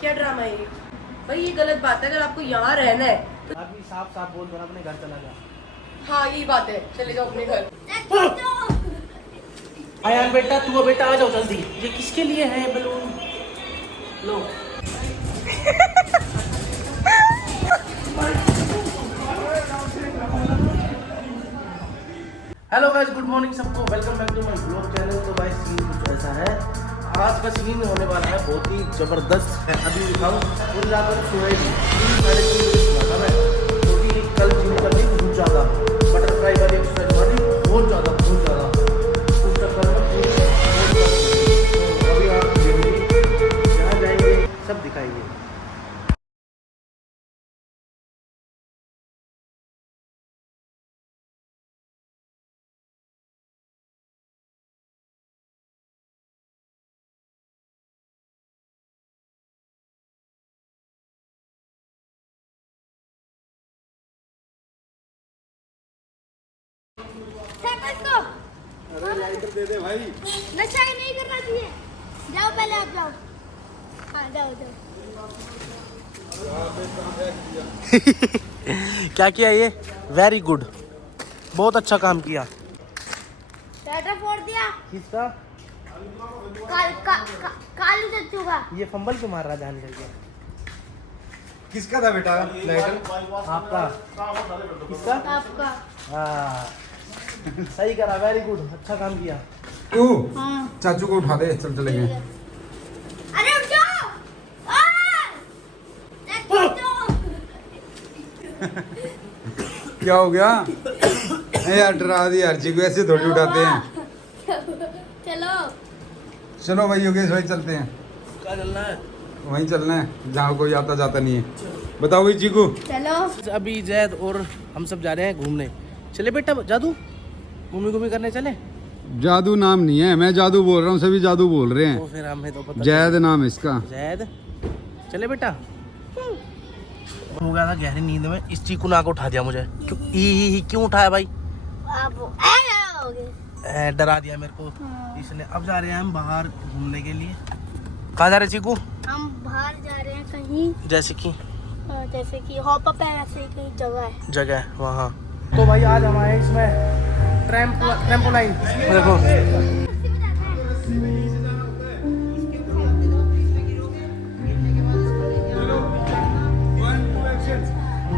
क्या ड्रामा है ये? भाई ये गलत बात है। अगर आपको यहाँ रहना है तो अभी साफ साफ बोल कर अपने घर चला जा। हाँ यही बात है, चले जाओ अपने घर। अयान बेटा, तू बेटा आ जाओ जल्दी। ये किसके लिए है बलून? लो। हेलो गाइस, गुड मॉर्निंग सबको। Welcome back to my blog channel. तो गाइस सीन कुछ ऐसा है, आज का सीन होने वाला है बहुत ही जबरदस्त है। अभी दिखाऊं और जाकर सोए भी 3-3:30 बजे सोया था मैं, क्योंकि कल जिम करनी बहुत ज़्यादा, बटरफ्लाई वाली एक्सरसाइज वाली बहुत ज़्यादा उस चक्कर में तो अभी आप जहाँ जाएंगे सब दिखाएंगे। अरे लाइटर दे दे भाई। नशा ही नहीं करना चाहिए। जाओ पहले आप जाओ। हाँ जाओ जाओ। क्या किया ये? वेरी गुड, बहुत अच्छा काम किया। शटर फोड़ दिया। किसका? कालू चच्चू का। ये फंबल क्यों मार रहा जान करके? किसका था बेटा लाइटर? आपका। किसका? आपका। हाँ सही करा, वेरी गुड, अच्छा काम किया। तू चाचू को उठा दे, चल चलेंगे। अरे उठ जाओ। क्या हो गया? यार डरा दी यार, को ऐसे थोड़ी उठाते हैं। चलो चलो भाई योगेश भाई, चलते हैं। क्या चलना है? वहीं चलना है जहाँ कोई आता जाता नहीं है। बताओ भाई चीकू। चलो। अभी जैद और हम सब जा रहे हैं घूमने। चले बेटा, जादू घूमी करने चले। जादू नाम नहीं है, मैं जादू बोल रहा हूँ, सभी जादू बोल रहे तो हैं। फिर हमें तो पता जैद नाम है इसका। जैद, चले बेटा। हो गया था गहरी नींद में, इस चीकू ने आके उठा दिया मुझे। क्यों उठाया भाई? डरा दिया मेरे को, इसलिए अब जा रहे हैं हम बाहर घूमने के लिए। कहाँ जा रहे चीकू? हम बाहर जा रहे हैं कहीं, जैसे कि हॉप अप है, ऐसे ही कहीं जगह है। वहाँ। तो भाई आज हम आए इसमें ट्रैम्पोलाइन देखो।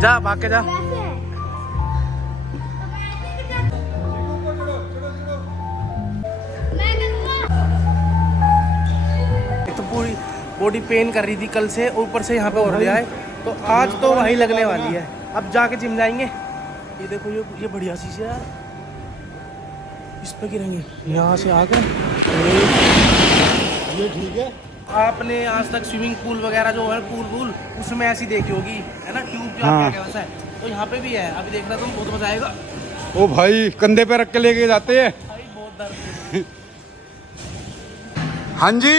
जा भाग के जा। एक तो पूरी बॉडी पेन कर रही थी कल से, ऊपर से यहाँ पे और लिया है, तो आज तो वही लगने वाली है। अब जाके जिम जाएंगे। ये देखो, ये बढ़िया चीज है यार, इस पे गिरेंगे यहाँ से आकर। ये ठीक है। आपने आज तक स्विमिंग पूल वगैरह जो है, पूल उसमें ऐसी देखी होगी है ना, ट्यूब जो हाँ। आपका वैसा है, तो यहाँ पे भी है। अभी देखना तुम, बहुत मजा आएगा। ओ भाई, कंधे पे रख के लेके जाते हैं। भाई बहुत दर्द। हाँ जी।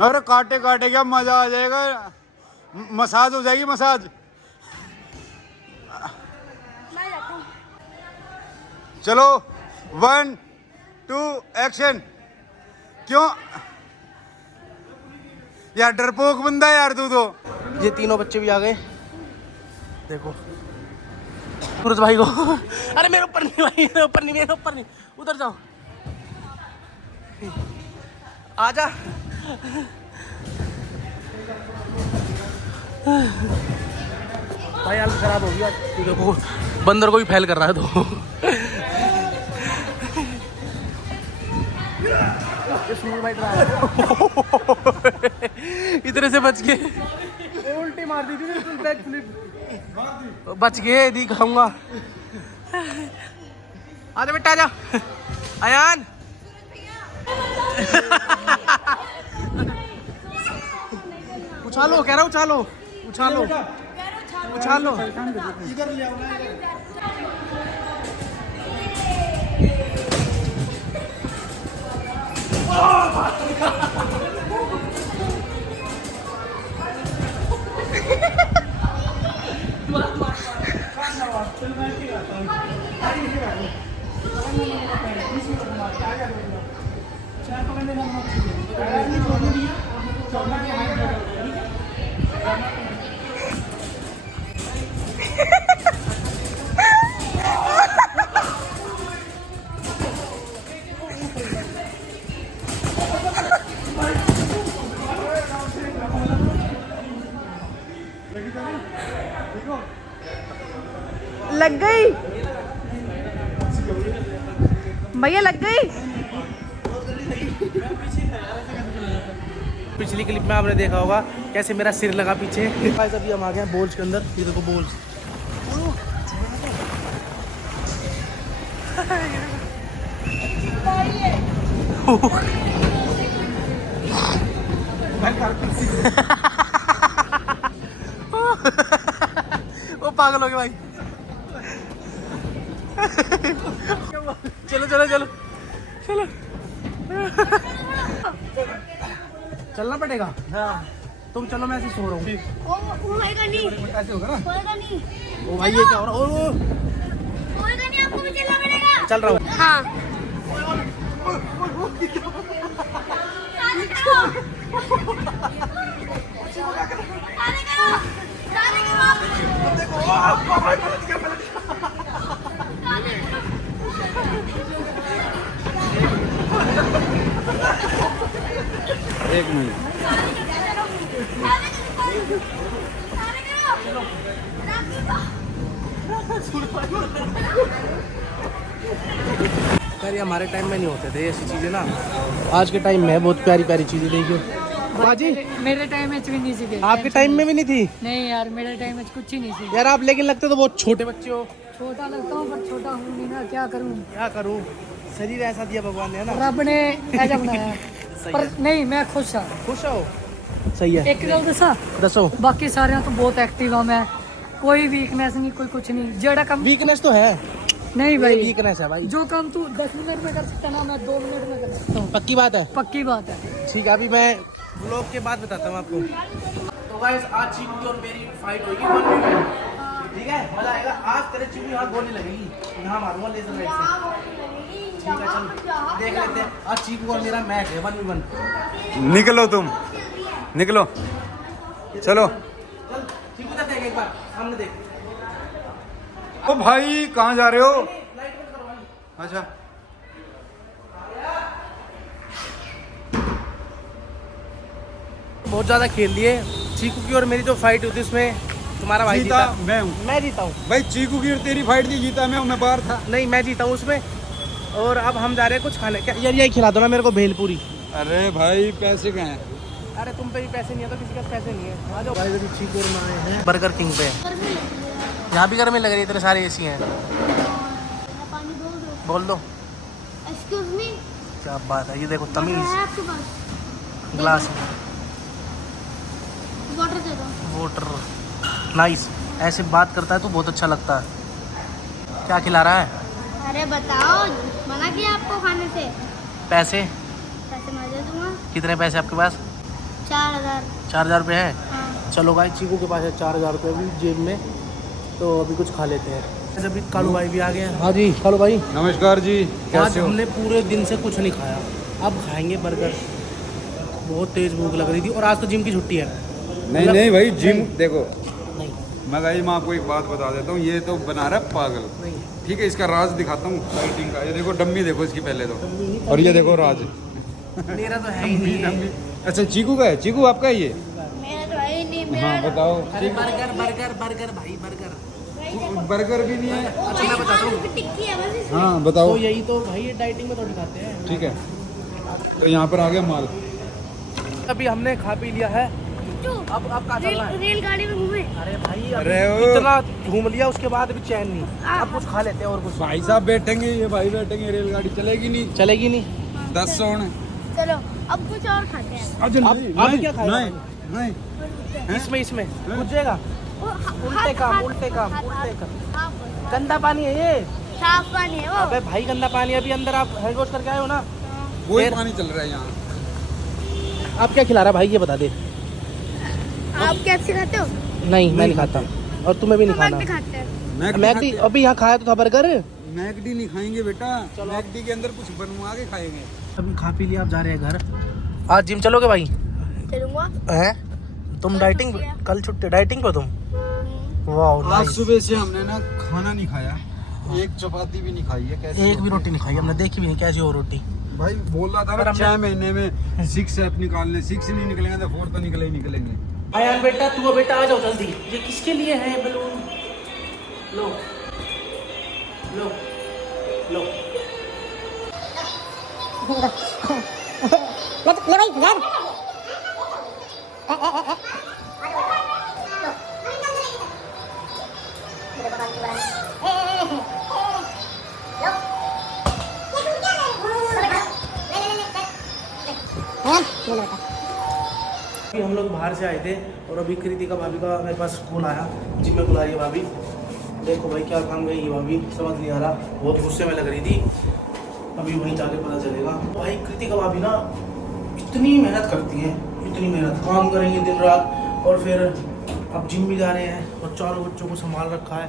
अरे काटे काटे क्या मजा आ जाएगा, मसाज हो जाएगी मसाज। चलो 1 2 एक्शन। क्यों यार डरपोक बंदा है यार तू तो। ये तीनों बच्चे भी आ गए, देखो सूरज भाई को। अरे मेरे ऊपर नहीं भाई, मेरे ऊपर नहीं, उधर जाओ, आजा। भाई हालत खराब हो गया, देखो बंदर को भी फैल कर रहा है तो। इतने से बच गए, उल्टी मार दी थी, बैक फ्लिप बच गए, दिखाऊंगा। आजा बेटा आजा। अयान उछालो, कह रहा उछालो, उछालो उछालो। इधर ले आओ। लग गई भैया, लग गई। पिछली क्लिप में आपने देखा होगा कैसे मेरा सिर लगा पीछे। गाइस अभी हम आ गए हैं बोल्स के अंदर। ये देखो बोल्स। वो पागल हो गए भाई। चलो चलो चलो चलो चलना पड़ेगा। हाँ तुम चलो, मैं ऐसे सो रहा हूँ। होएगा नहीं, ऐसे होगा ना। होएगा नहीं, ओ भाई ये क्या हो रहा है? होएगा नहीं, आपको भी चलना पड़ेगा। चल रहा हूँ। हाँ। एक मिनट। यार ये हमारे टाइम में नहीं होते थे ऐसी चीजें ना। आज के टाइम में है बहुत प्यारी प्यारी चीजें। देखियो बाजी, मेरे टाइम में भी नहीं थी। आपके टाइम में भी नहीं थी? नहीं यार, मेरे टाइम में कुछ ही नहीं थी यार आप लेकिन लगते तो बहुत छोटे बच्चे हो। छोटा लगता हूँ पर छोटा हूँ नहीं ना, क्या करूँ। क्या करूँ, शरीर ऐसा दिया भगवान ने, है ना। रब ने ऐसा बनाया। पर नहीं, मैं खुश हाँ। खुश हो? सही है। एक गल दसा, दसो। बाकी सारे तो बहुत एक्टिव हूँ मैं। कोई वीकनेस नहीं, कोई कुछ नहीं। जेड़ा काम वीकनेस तो है। नहीं भाई, वीकनेस है भाई। जो काम तू 10 मिनट में कर सकता ना, मैं 2 मिनट में कर सकता हूँ। पक्की बात है। पक्की बात है। ठीक है, अभी मैं ब्लॉग के बाद बताता हूँ आपको। तो गाइस आज चीकू की और मेरी फाइट होगी 1v1। ठीक है, मजा आएगा। आज तेरे चीकू यहाँ गोली लगेगी, यहाँ मारूंगा लेजर लाइट से। ठीक है चल देख लेते हैं। आज चीकू और मेरा मैच है 1v1। निकलो तुम, निकलो, चलो। चल चीकू का देख एक बार सामने देख। ओ भाई कहाँ जा रहे हो? लाइट बंद करो भाई। अच्छा बहुत ज्यादा खेल लिए। चीकू की और मेरी जो फाइट हुई थी उसमें तुम्हारा भाई जीता। मैं हूँ। मैं जीता हूँ भाई चीकू की और तेरी फाइट थी, जीता मैं बाहर था। नहीं, मैं जीता हूँ उसमें। और अब हम जा रहे हैं कुछ खाने। क्या यार यही खिला दो ना मेरे को, भेलपूरी। अरे भाई पैसे कहाँ हैं? अरे तुम पे भी पैसे नहीं है तो किसी के पास पैसे नहीं है। आ जाओ भाई। अभी चीकू और मैं आए हैं बर्गर किंग पे। यहाँ भी गर्मी लग रही है, इतने सारे एसी हैं। पानी बोल बोल दो। दो। एक्सक्यूज मी, क्या बात है, ये देखो है तमीज। आपके पास? ग्लास वाटर दे दो। वाटर। नाइस। ऐसे बात करता है तो बहुत अच्छा लगता है। क्या खिला रहा है? अरे बताओ, मना किया आपको खाने से? पैसे? पैसे मैं दे दूंगा। कितने पैसे आपके पास? 4000। 4000 रुपये है? हाँ। चलो भाई, चीकू के पास है 4000 रुपये अभी जेब में, तो अभी कुछ खा लेते हैं। अभी कालू भाई भी आ गए हैं। हाँ जी कालू भाई, नमस्कार जी, आज कैसे हो? हमने पूरे दिन से कुछ नहीं खाया, अब खाएंगे बर्गर। बहुत तेज भूख लग रही थी और आज तो जिम की छुट्टी है। नहीं नहीं भाई, जिम नहीं। देखो नहीं मैं भाई मैं आपको एक बात बता देता हूँ, ये तो बना रहा है पागल। नहीं, ठीक है, इसका राज दिखाता हूँ डाइटिंग का। ये देखो डम्मी देखो इसकी पहले तो, और ये देखो राज। मेरा तो है ही नहीं। डम्मी। अच्छा चीकू का है? चीकू आपका है ये? मेरा तो है ही नहीं। मेरा हाँ बताओ। अरे बर्गर बर्गर बर्गर भाई, बर्गर। बर्गर भी नहीं है? अच्छा मैं बताता आलू हूँ। की टिक्की है बस इसमें। हाँ बताओ। तो यही तो भाई, ये डाइटिंग में थोड़ी खाते हैं। ठीक है, तो यहाँ पर आ गया माल। अभी हमने खा पी लिया है। अब कहाँ चलना है? रेलगाड़ी में घूमे। अरे भाई अरे अभी ओ। इतना घूम लिया, उसके बाद भी चैन नहीं। अब कुछ खा लेते हैं और कुछ। भाई साहब बैठेंगे, ये भाई बैठेंगे, रेलगाड़ी चलेगी नहीं। चलेगी नहीं। 10 सोने। चलो अब कुछ और खाते हैं। अब क्या खाएगा? नहीं नहीं। इसमें इसमें घुस जाएगा। उल्टे काम उल्टे काम उल्टे काम। गंदा पानी है ये। साफ पानी है वो। अबे भाई गंदा पानी है। अभी अंदर आप हैंड वॉश करके आए हो ना। वही फिर? पानी चल रहा है यहाँ। आप क्या खिला रहा भाई, ये बता दे। आप कैसे खाते हो? नहीं मैं नहीं खाता, और तुम्हें भी नहीं हम खाना। भी खाते हैं। मैकडी अभी यहाँ खाया तो था बर्गर। मैकडी नहीं खाएंगे बेटा, मैकडी के अंदर कुछ बनवा के खाएंगे। अभी खा पी लिया, आप जा रहे हैं घर। आज जिम चलोगे भाई? चलूंगा। हैं तुम? कल डाइटिंग छुट्टी है। कल छुट्टी डाइटिंग पे तुम? वाह आज सुबह से हमने ना खाना नहीं खाया, एक चपाती भी नहीं खाई है। कैसे? एक भी रोटी नहीं खाई हमने, देखी भी नहीं कैसी हो रोटी। भाई बोल रहा था पर ना हमने- 6 महीने में 6 ऐप निकालने, 6 नहीं निकलेंगे तो 4 तो निकले ही निकलेंगे। आयान बेटा, तू बेटा आ जाओ जल्दी। ये किसके लिए है बलून? लो लो लो ले भाई यार अभी हम लोग बाहर से आए थे और अभी कृतिका भाभी का मेरे पास फोन आया, जिम में बुला रही है भाभी। देखो भाई क्या काम गई ये भाभी, समझ नहीं आ रहा, बहुत गुस्से में लग रही थी। अभी वहीं जाके पता चलेगा। भाई कृतिका भाभी ना इतनी मेहनत करती है, इतनी मेहनत, काम करेंगे दिन रात और फिर अब जिम भी जा रहे हैं और चारों बच्चों को संभाल रखा है।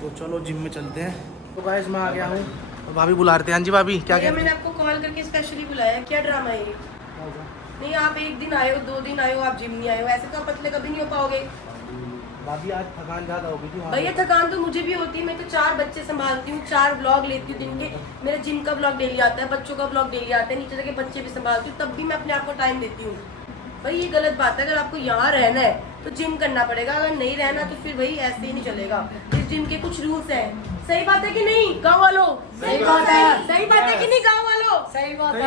तो चलो जिम में चलते हैं। तो गाइस मैं आ गया हूँ और भाभी बुला रहे थे। हाँ जी भाभी क्या भैया, कहते मैंने आपको कॉल करके स्पेशली बुलाया, क्या ड्रामा है ये? नहीं, आप एक दिन आए हो, 2 दिन आए हो, आप जिम नहीं आए हो, ऐसे तो आप पतले कभी नहीं हो पाओगे। भाभी आज थकान ज़्यादा होगी थी। भैया थकान तो मुझे भी होती है, मैं तो 4 बच्चे संभालती हूँ, 4 व्लॉग लेती हूँ दिन के। मेरा जिम का व्लॉग डेली आता है, बच्चों का व्लॉग डेली आता है, नीचे तक के बच्चे भी संभालती हूँ, तब भी मैं अपने आप को टाइम देती हूँ। भाई ये गलत बात है, अगर आपको यहाँ रहना है तो जिम करना पड़ेगा, अगर नहीं रहना तो फिर भाई ऐसे ही नहीं चलेगा। इस जिम के कुछ रूल्स हैं, सही बात है कि नहीं गाँव वालों? सही बात है। सही बात है कि नहीं गाँव वालों? सही बात है।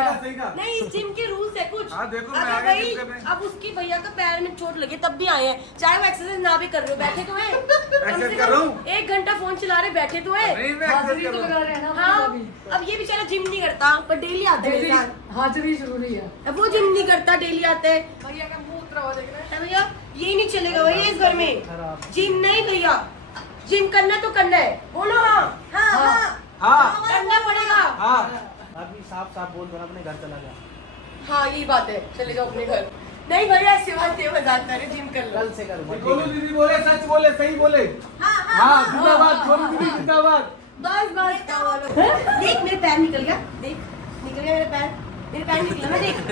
नहीं, इस जिम के रूल्स है कुछ। हाँ, देखो, मैं अगर आ गया भाई जिम करने। अब उसकी भैया का पैर में चोट लगी तब भी आए हैं, चाहे वो एक्सरसाइज ना भी कर रहे हो, बैठे तो हैं। कम से कर रहा कम हूँ। 1 घंटा फोन चला रहे, बैठे तो हैं। नहीं मैं हाजिरी एक्सरसाइज तो कर लगा रहा रहे हैं ना हाँ, अभी। अब ये बेचारा जिम नहीं करता पर डेली आता है डेली इंसान। हाजिरी जरूरी है। अब वो जिम नहीं करता, डेली आता है। भैया का मुंह उतरा देख रहे हैं। है भैया, ये नहीं चलेगा भैया इस घर में। खराब। जिम नहीं भैया, जिम करना तो करना है। बोलो हाँ हाँ हाँ, हाँ करना पड़ेगा। हाँ अभी साफ साफ बोल दो ना, अपने घर चला गया। हाँ यही बात है, चले जाओ अपने घर। नहीं भैया ऐसी बात है, मजाक कर रहे, जिम कर लो। कल से करूँगा। बोलो दीदी, बोले सच बोले, सही बोले। हाँ हाँ जिंदाबाद, बोलो दीदी जिंदाबाद। बस बस। देख मेरे पैर निकल गया, देख निकल गया मेरे पैर, मेरे पैर निकला ना, देख तू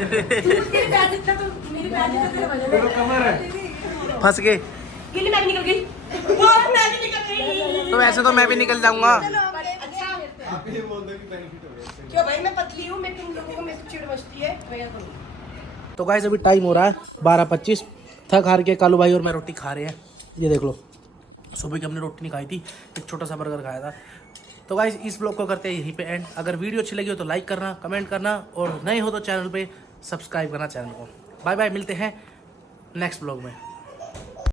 तेरे पैर दिखता तो मेरे पैर दिखता तेरे वजह देखो कमर है। फंस गए। गिल्ली मैं भी निकल गई, मैं भी निकल गई। तो वैसे तो मैं भी निकल जाऊंगा। अच्छा आप ये बोल दो कि बेनिफिट हो गया। क्यों भाई, मैं पतली हूँ, मैं तुम लोगों को मेरे से चिढ़ मचती है भैया को। तो गाइस अभी टाइम हो रहा है 12:25। थक हार के कालू भाई और मैं रोटी खा रहे हैं। ये देख लो, सुबह की हमने रोटी नहीं खाई थी, एक छोटा सा बर्गर खाया था। तो गाइस इस ब्लॉग को करते हैं यहीं पे एंड। अगर वीडियो अच्छी लगी हो तो लाइक करना, कमेंट करना और नए हो तो चैनल पे सब्सक्राइब करना चैनल को। बाय बाय, मिलते हैं नेक्स्ट ब्लॉग में।